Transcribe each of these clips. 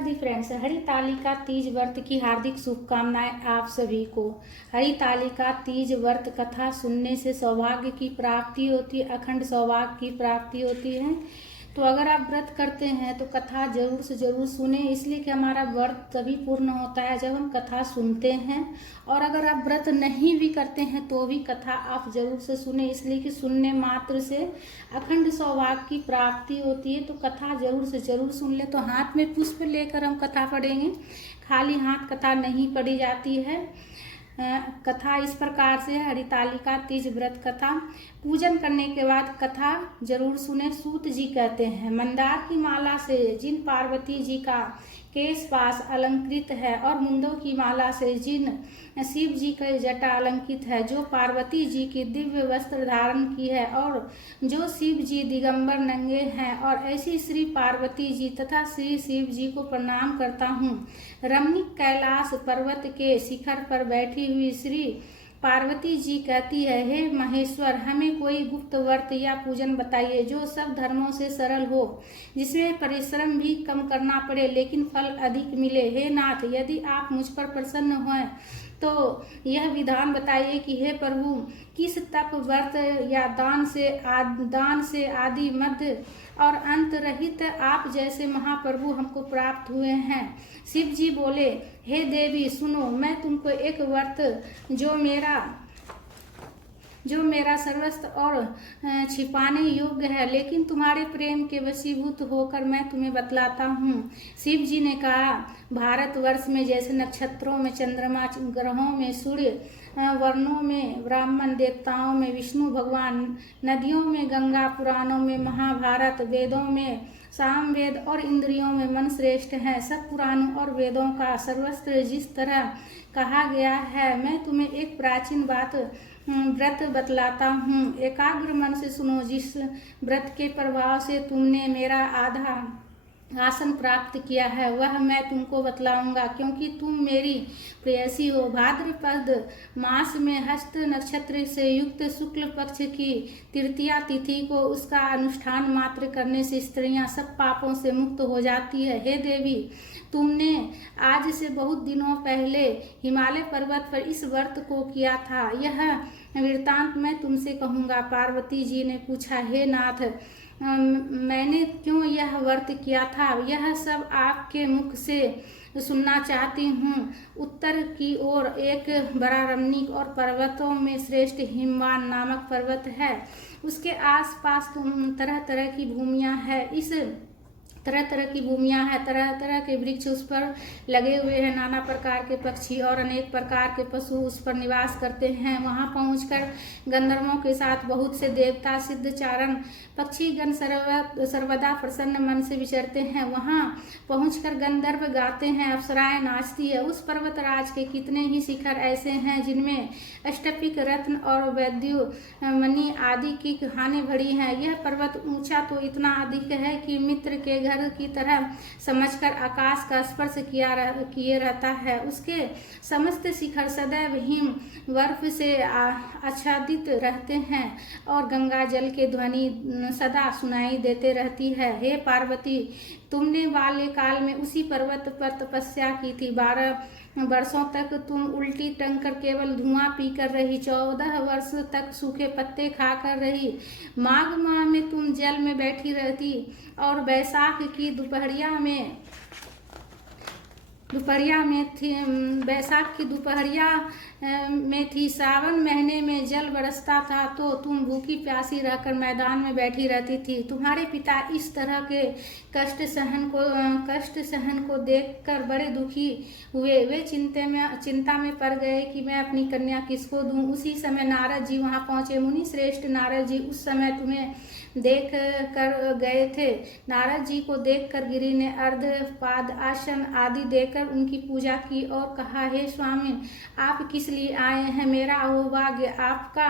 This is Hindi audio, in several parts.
दी फ्रेंड्स, हरितालिका तीज व्रत की हार्दिक शुभकामनाएं आप सभी को। हरितालिका तीज व्रत कथा सुनने से सौभाग्य की प्राप्ति होती है, अखंड सौभाग्य की प्राप्ति होती है। तो अगर आप व्रत करते हैं तो कथा जरूर से जरूर सुने, इसलिए कि हमारा व्रत तभी पूर्ण होता है जब हम कथा सुनते हैं। और अगर आप व्रत नहीं भी करते हैं तो भी कथा आप जरूर से सुने, इसलिए कि सुनने मात्र से अखंड सौभाग्य की प्राप्ति होती है। तो कथा जरूर से जरूर सुन ले। तो हाथ में पुष्प लेकर हम कथा पढ़ेंगे, खाली हाथ कथा नहीं पढ़ी जाती है। कथा इस प्रकार से, हरितालिका तीज व्रत कथा। पूजन करने के बाद कथा जरूर सुने। सूत जी कहते हैं, मंदार की माला से जिन पार्वती जी का केश पास अलंकृत है और मुंडों की माला से जिन शिव जी का जटा अलंकृत है, जो पार्वती जी की दिव्य वस्त्र धारण की है और जो शिव जी दिगंबर नंगे हैं, और ऐसी श्री पार्वती जी तथा श्री शिव जी को प्रणाम करता हूँ। रमणीक कैलाश पर्वत के शिखर पर बैठी हुई श्री पार्वती जी कहती है, हे महेश्वर, हमें कोई गुप्त व्रत या पूजन बताइए जो सब धर्मों से सरल हो, जिसमें परिश्रम भी कम करना पड़े लेकिन फल अधिक मिले। हे नाथ, यदि आप मुझ पर प्रसन्न हैं तो यह विधान बताइए कि हे प्रभु, किस तप व्रत या दान से आदि मध्य और अंत रहित आप जैसे महाप्रभु हमको प्राप्त हुए हैं। शिव जी बोले, हे देवी सुनो, मैं तुमको एक व्रत जो मेरा सर्वस्व और छिपाने योग्य है, लेकिन तुम्हारे प्रेम के वशीभूत होकर मैं तुम्हें बतलाता हूँ। शिव जी ने कहा, भारतवर्ष में जैसे नक्षत्रों में चंद्रमा, ग्रहों में सूर्य, वर्णों में ब्राह्मण, देवताओं में विष्णु भगवान, नदियों में गंगा, पुराणों में महाभारत, वेदों में सामवेद और इंद्रियों में मन श्रेष्ठ है, सब पुराणों और वेदों का सर्वस्व जिस तरह कहा गया है, मैं तुम्हें एक प्राचीन व्रत बतलाता हूँ। एकाग्र मन से सुनो। जिस व्रत के प्रभाव से तुमने मेरा आधा आसन प्राप्त किया है वह मैं तुमको बतलाऊंगा, क्योंकि तुम मेरी प्रेयसी हो। भाद्रपद मास में हस्त नक्षत्र से युक्त शुक्ल पक्ष की तृतीया तिथि को उसका अनुष्ठान मात्र करने से स्त्रियां सब पापों से मुक्त हो जाती है। हे देवी, तुमने आज से बहुत दिनों पहले हिमालय पर्वत पर इस व्रत को किया था, यह वृत्तांत मैं तुमसे कहूँगा। पार्वती जी ने पूछा, हे नाथ, मैंने क्यों यह व्रत किया था, यह सब आपके मुख से सुनना चाहती हूँ। उत्तर की ओर एक बड़ा रमणीक और पर्वतों में श्रेष्ठ हिमवान नामक पर्वत है। उसके आसपास तरह तरह की भूमियाँ हैं। तरह तरह के वृक्ष उस पर लगे हुए हैं। नाना प्रकार के पक्षी और अनेक प्रकार के पशु उस पर निवास करते हैं। वहां पहुंचकर गंधर्वों के साथ बहुत से देवता, सिद्ध चारण पक्षीगण सर्वदा प्रसन्न मन से विचरते हैं। वहां पहुंचकर गंधर्व गाते हैं, अप्सराएं नाचती है। उस पर्वतराज के कितने ही शिखर ऐसे हैं जिनमें अष्टपिक रत्न और वैद्यु मणि आदि की कहानी भरी है। यह पर्वत ऊंचा तो इतना अधिक है कि मित्र के घर की तरह समझकर आकाश का स्पर्श किए रहता है। उसके समस्त शिखर सदैव हिम बर्फ से आच्छादित रहते हैं और गंगा जल के ध्वनि सदा सुनाई देते रहती है। हे पार्वती, तुमने बाल्यकाल में उसी पर्वत पर तपस्या की थी। 12 वर्षों तक तुम उल्टी टंग कर केवल धुआं पीकर रही। 14 वर्ष तक सूखे पत्ते खाकर रही। माघ माह में तुम जल में बैठी रहती और बैसाख की दोपहरिया में थी। सावन महीने में जल बरसता था तो तुम भूखी प्यासी रहकर मैदान में बैठी रहती थी। तुम्हारे पिता इस तरह के कष्ट सहन को देखकर बड़े दुखी हुए। वे चिंता में पड़ गए कि मैं अपनी कन्या किसको दूं। उसी समय नारद जी वहां पहुंचे। मुनि श्रेष्ठ नारद जी उस समय तुम्हें देख कर गए थे। नारद जी को देखकर गिरि ने अर्घ, पाद आसन आदि देकर उनकी पूजा की और कहा, हे स्वामी, आप किस लिए आए हैं? मेरा अहोभाग्य, आपका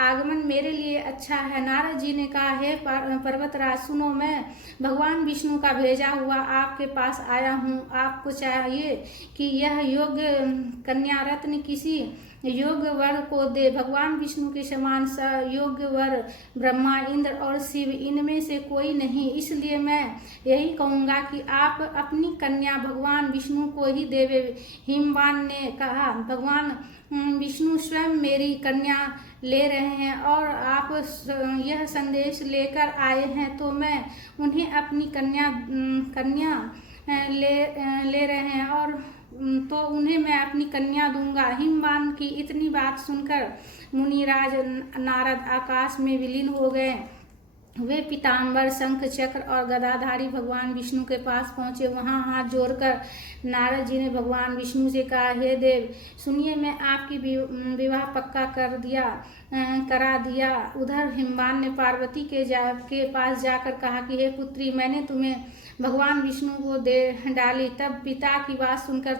आगमन मेरे लिए अच्छा है। नारद जी ने कहा, हे पर्वतराज सुनो, मैं भगवान विष्णु का भेजा हुआ आपके पास आया हूँ। आपको चाहिए कि यह योग्य कन्या रत्न किसी योग्य वर को दे। भगवान विष्णु के समान योग्य वर ब्रह्मा, इंद्र और शिव इनमें से कोई नहीं, इसलिए मैं यही कहूँगा कि आप अपनी कन्या भगवान विष्णु को ही देवे। हिमवान ने कहा, भगवान विष्णु स्वयं मेरी कन्या ले रहे हैं और आप यह संदेश लेकर आए हैं, तो मैं उन्हें अपनी कन्या ले रहे हैं और तो उन्हें मैं अपनी कन्या दूंगा। हिमवान की इतनी बात सुनकर मुनिराज नारद आकाश में विलीन हो गए। वे पीताम्बर, शंख चक्र और गदाधारी भगवान विष्णु के पास पहुँचे। वहाँ हाथ जोड़कर नारद जी ने भगवान विष्णु से कहा, हे देव सुनिए, मैं आपकी विवाह पक्का करा दिया। उधर हिमवान ने पार्वती के पास जाकर कहा कि हे पुत्री, मैंने तुम्हें भगवान विष्णु को दे डाली। तब पिता की बात सुनकर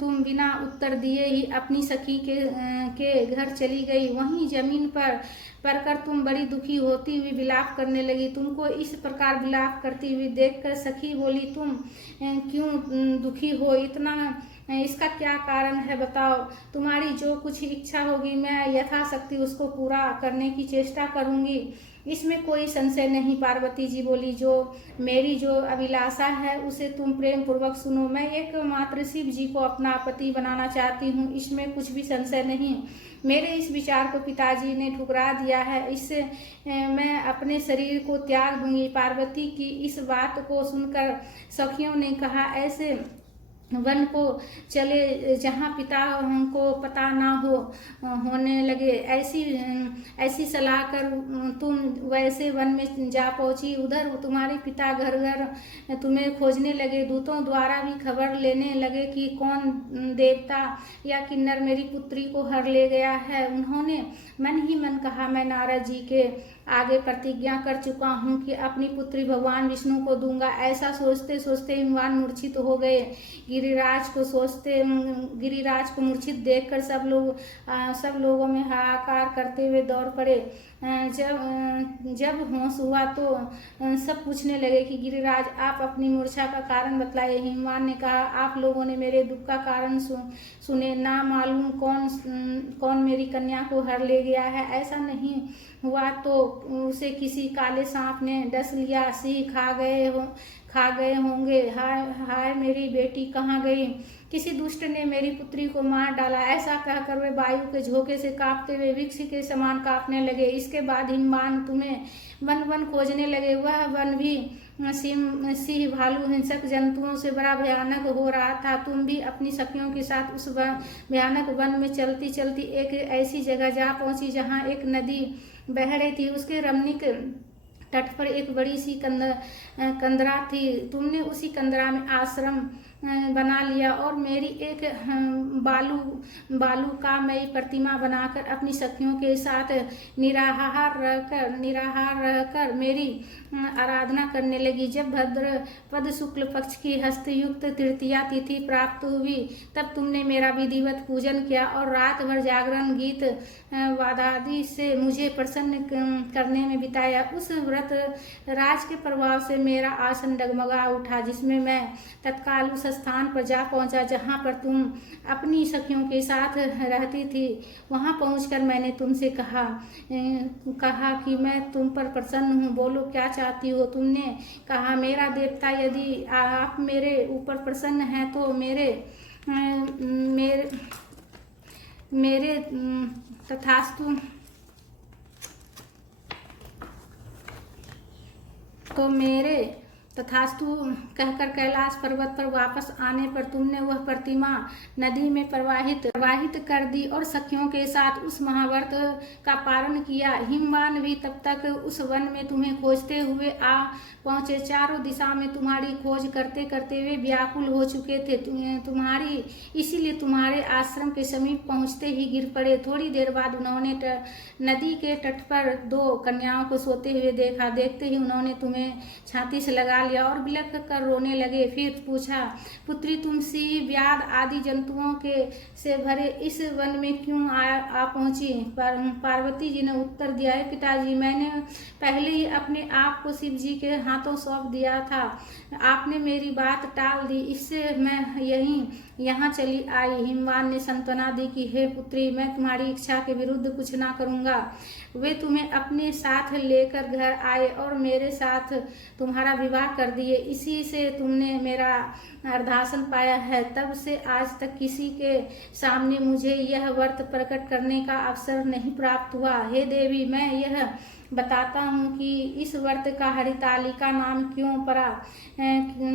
तुम बिना उत्तर दिए ही अपनी सखी के घर चली गई। वहीं जमीन पर पड़कर तुम बड़ी दुखी होती हुई विलाप करने लगी। तुमको इस प्रकार विलाप करती हुई देखकर सखी बोली, तुम क्यों दुखी हो? इतना इसका क्या कारण है, बताओ। तुम्हारी जो कुछ इच्छा होगी मैं यथाशक्ति उसको पूरा करने की चेष्टा करूंगी, इसमें कोई संशय नहीं। पार्वती जी बोली, मेरी जो अभिलाषा है उसे तुम प्रेम पूर्वक सुनो। मैं एकमात्र शिव जी को अपना पति बनाना चाहती हूँ, इसमें कुछ भी संशय नहीं। मेरे इस विचार को पिताजी ने ठुकरा दिया है, इससे मैं अपने शरीर को त्याग दूंगी। पार्वती की इस बात को सुनकर सखियों ने कहा, ऐसे वन को चले जहाँ पिता को पता ना होने लगे। ऐसी सलाह कर तुम वैसे वन में जा पहुँची। उधर तुम्हारे पिता घर घर तुम्हें खोजने लगे। दूतों द्वारा भी खबर लेने लगे कि कौन देवता या किन्नर मेरी पुत्री को हर ले गया है। उन्होंने मन ही मन कहा, मैं नारद जी के आगे प्रतिज्ञा कर चुका हूँ कि अपनी पुत्री भगवान विष्णु को दूंगा। ऐसा सोचते सोचते हिमवान मूर्छित हो गए। गिरिराज को मूर्छित देखकर सब लोगों में हाहाकार करते हुए दौड़ पड़े। जब होश हुआ तो सब पूछने लगे कि गिरिराज, आप अपनी मूर्छा का कारण बतलाइए। हिमवान ने कहा, आप लोगों ने मेरे दुख का कारण सुने, ना मालूम कौन मेरी कन्या को हर ले गया है। ऐसा नहीं हुआ तो उसे किसी काले सांप ने डस लिया, सिंह खा गए होंगे। हाय मेरी बेटी कहाँ गई? किसी दुष्ट ने मेरी पुत्री को मार डाला। ऐसा कहकर वे वायु के झोंके से कांपते हुए वृक्ष के समान कांपने लगे। इसके बाद हिमवान तुम्हें वन वन खोजने लगे। वह वन भी सिंह, भालू, हिंसक जंतुओं से बड़ा भयानक हो रहा था। तुम भी अपनी सखियों के साथ उस भयानक वन में चलती चलती एक ऐसी जगह जा पहुंची जहाँ एक नदी बह रही थी। उसके रमणीक तट पर एक बड़ी सी कंदरा थी। तुमने उसी कंदरा में आश्रम बना लिया और मेरी एक बालू का मई प्रतिमा बनाकर अपनी सखियों के साथ निराहार रहकर मेरी आराधना करने लगी। जब भद्रपद शुक्ल पक्ष की हस्तयुक्त तृतीया तिथि प्राप्त हुई तब तुमने मेरा विधिवत पूजन किया और रात भर जागरण, गीत वादादि से मुझे प्रसन्न करने में बिताया। उस व्रत राज के प्रभाव से मेरा आसन डगमगा उठा, जिसमें मैं तत्काल उस स्थान पर जा पहुंचा जहां पर तुम अपनी सखियों के साथ रहती थी। वहां पहुंचकर मैंने तुमसे कहा कि मैं तुम पर प्रसन्न हूँ, बोलो क्या चाहती हो। तुमने कहा, मेरा देवता, यदि आप मेरे ऊपर प्रसन्न हैं तो मेरे तथास्तु कहकर कैलाश पर्वत पर वापस आने पर तुमने वह प्रतिमा नदी में प्रवाहित कर दी और सखियों के साथ उस महाव्रत का पारण किया। हिमवान भी तब तक उस वन में तुम्हें खोजते हुए आ पहुँचे। चारों दिशा में तुम्हारी खोज करते करते वे व्याकुल हो चुके थे। इसीलिए तुम्हारे आश्रम के समीप पहुँचते ही गिर पड़े। थोड़ी देर बाद उन्होंने नदी के तट पर दो कन्याओं को सोते हुए देखा। देखते ही उन्होंने तुम्हें छाती से लगा लिया और बिलख कर रोने लगे। फिर पूछा, पुत्री तुम सिंह, व्याध आदि जंतुओं के से भरे इस वन में क्यों आ पहुंची? पार्वती जी ने उत्तर दिया, है पिताजी, मैंने पहले ही अपने आप को शिव जी के हाथों सौंप दिया था। आपने मेरी बात टाल दी, इससे मैं यहाँ चली आई। हिमवान ने सांत्वना दी कि हे पुत्री, मैं तुम्हारी इच्छा के विरुद्ध कुछ ना करूँगा। वे तुम्हें अपने साथ लेकर घर आए और मेरे साथ तुम्हारा विवाह कर दिए। इसी से तुमने मेरा अर्धासन पाया है। तब से आज तक किसी के सामने मुझे यह व्रत प्रकट करने का अवसर नहीं प्राप्त हुआ। हे देवी, मैं यह बताता हूँ कि इस व्रत का हरितालिका नाम क्यों पड़ा।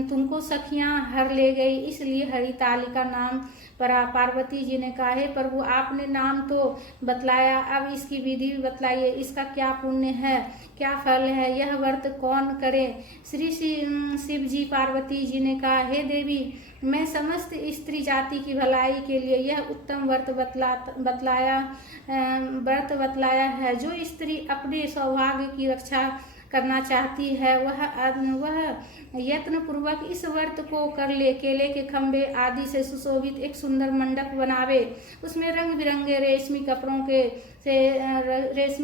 तुमको सखियाँ हर ले गई, इसलिए हरितालिका नाम पड़ा। पार्वती जी ने कहा, हे प्रभु, आपने नाम तो बतलाया, अब इसकी विधि भी बतलाइए। इसका क्या पुण्य है, क्या फल है, यह व्रत कौन करे? श्री शिव जी पार्वती जी ने कहा, हे देवी, मैं समस्त स्त्री जाति की भलाई के लिए यह उत्तम व्रत बतलाया है। जो स्त्री अपने सौभाग्य की रक्षा करना चाहती है वह यत्न पूर्वक इस व्रत को कर ले। केले के खंभे आदि से सुशोभित एक सुंदर मंडप बनावे, उसमें रंग बिरंगे रेशमी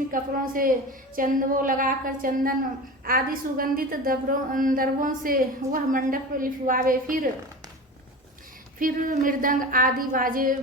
कपड़ों से चंदवो लगाकर चंदन आदि सुगंधित दर्भों से वह मंडप लिपवावे। फिर मृदंग आदि बाजे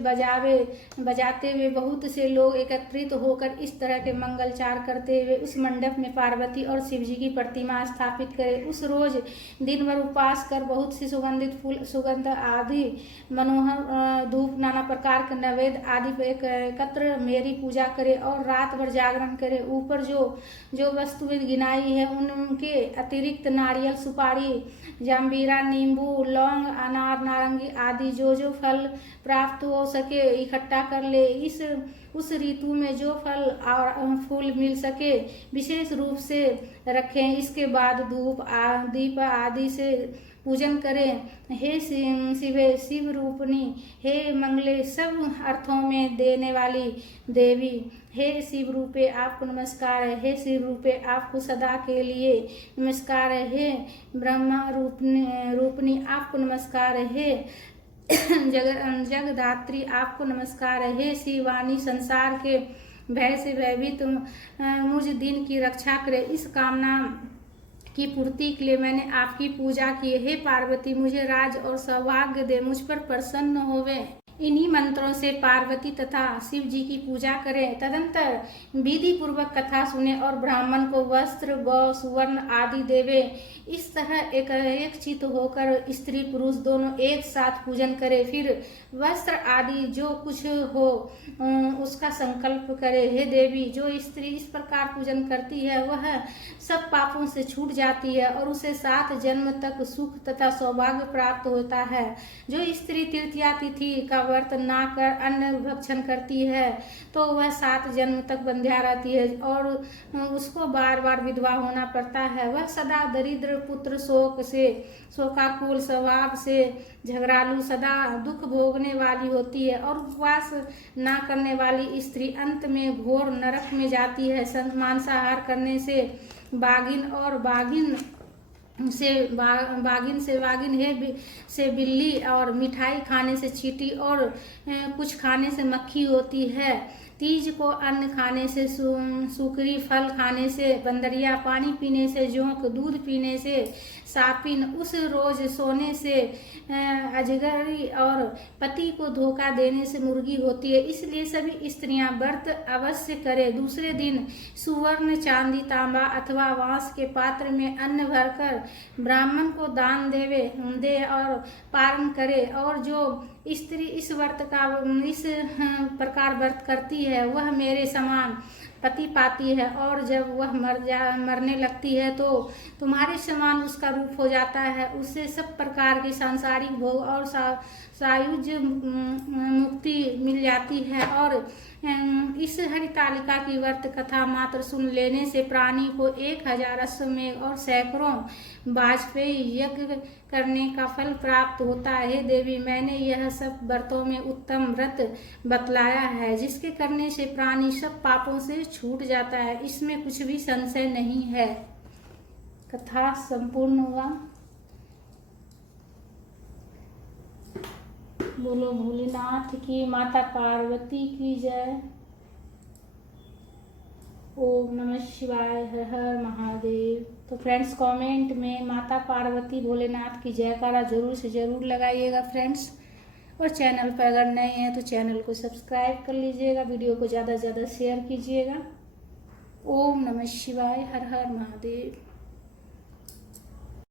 बजाते हुए बहुत से लोग एकत्रित होकर इस तरह के मंगलचार करते हुए उस मंडप में पार्वती और शिव जी की प्रतिमा स्थापित करें। उस रोज दिन भर उपवास कर बहुत सी सुगंधित फूल, सुगंध आदि मनोहर धूप, नाना प्रकार के नैवेद्य आदि एकत्र मेरी पूजा करे और रात भर जागरण करे। ऊपर जो वस्तुएं गिनाई है उनके अतिरिक्त नारियल, सुपारी, जाम्बीरा, नींबू, लौंग, अनार, नारंगी आदि जो फल प्राप्त हो सके इकट्ठा कर ले। उस ऋतु में जो फल और फूल मिल सके विशेष रूप से रखें। इसके बाद धूप दीप आदि से पूजन करें। हे शिव रूपनी, हे मंगले, सब अर्थों में देने वाली देवी, हे शिव रूपे आपको नमस्कार है। हे शिव रूपे आपको सदा के लिए नमस्कार है। हे ब्रह्मा रूपनी आपको नमस्कार है। हे जगदात्री आपको नमस्कार है। हे शिवानी, संसार के भय से भयभीत मुझ दिन की रक्षा करे, इस कामना की पूर्ति के लिए मैंने आपकी पूजा की। हे पार्वती, मुझे राज और सौभाग्य दे, मुझ पर प्रसन्न होवे। इन्हीं मंत्रों से पार्वती तथा शिव जी की पूजा करें। तदंतर विधि पूर्वक कथा सुने और ब्राह्मण को वस्त्र, गौ, सुवर्ण आदि देवे। इस तरह एक चित होकर स्त्री पुरुष दोनों एक साथ पूजन करे। फिर वस्त्र आदि जो कुछ हो उसका संकल्प करे। हे देवी, जो स्त्री इस प्रकार पूजन करती है वह सब पापों से छूट जाती है और उसे 7 जन्म तक सुख तथा सौभाग्य प्राप्त होता है। जो स्त्री तृतीया तिथि का व्रत ना कर अन्न भक्षण करती है तो वह 7 जन्म तक बंध्या रहती है और उसको बार बार विधवा होना पड़ता है। वह सदा दरिद्र, पुत्र शोकाकुल स्वभाव से झगड़ालू, सदा दुख भोगने वाली होती है और उपवास ना करने वाली स्त्री अंत में घोर नरक में जाती है। मांसाहार करने से बाघिन और बाघिन से बिल्ली और मिठाई खाने से चींटी और कुछ खाने से मक्खी होती है। तीज को अन्न खाने से सुकरी, फल खाने से बंदरिया, पानी पीने से जोंक, दूध पीने से सापिन, उस रोज सोने से अजगरी और पति को धोखा देने से मुर्गी होती है। इसलिए सभी स्त्रियां व्रत अवश्य करें। दूसरे दिन सुवर्ण, चांदी, तांबा अथवा बांस के पात्र में अन्न भरकर ब्राह्मण को दान दे और पारण करे। और जो स्त्री इस प्रकार व्रत करती है वह मेरे समान पति पाती है और जब वह मरने लगती है तो तुम्हारे समान उसका रूप हो जाता है। उससे सब प्रकार के सांसारिक भोग और सायुज मुक्ति मिल जाती है। और इस हरितालिका की व्रत कथा मात्र सुन लेने से प्राणी को 1000 अश्वमेध और सैकड़ों वाजपेयी यज्ञ करने का फल प्राप्त होता है। हे देवी, मैंने यह सब व्रतों में उत्तम व्रत बतलाया है जिसके करने से प्राणी सब पापों से छूट जाता है। इसमें कुछ भी संशय नहीं है। कथा संपूर्ण हुआ। बोलो भोलेनाथ की, माता पार्वती की जय। ओम नमः शिवाय, हर हर महादेव। तो फ्रेंड्स कमेंट में माता पार्वती भोलेनाथ की जयकारा जरूर से ज़रूर लगाइएगा फ्रेंड्स। और चैनल पर अगर नए हैं तो चैनल को सब्सक्राइब कर लीजिएगा, वीडियो को ज़्यादा से ज़्यादा शेयर कीजिएगा। ओम नमः शिवाय, हर हर महादेव।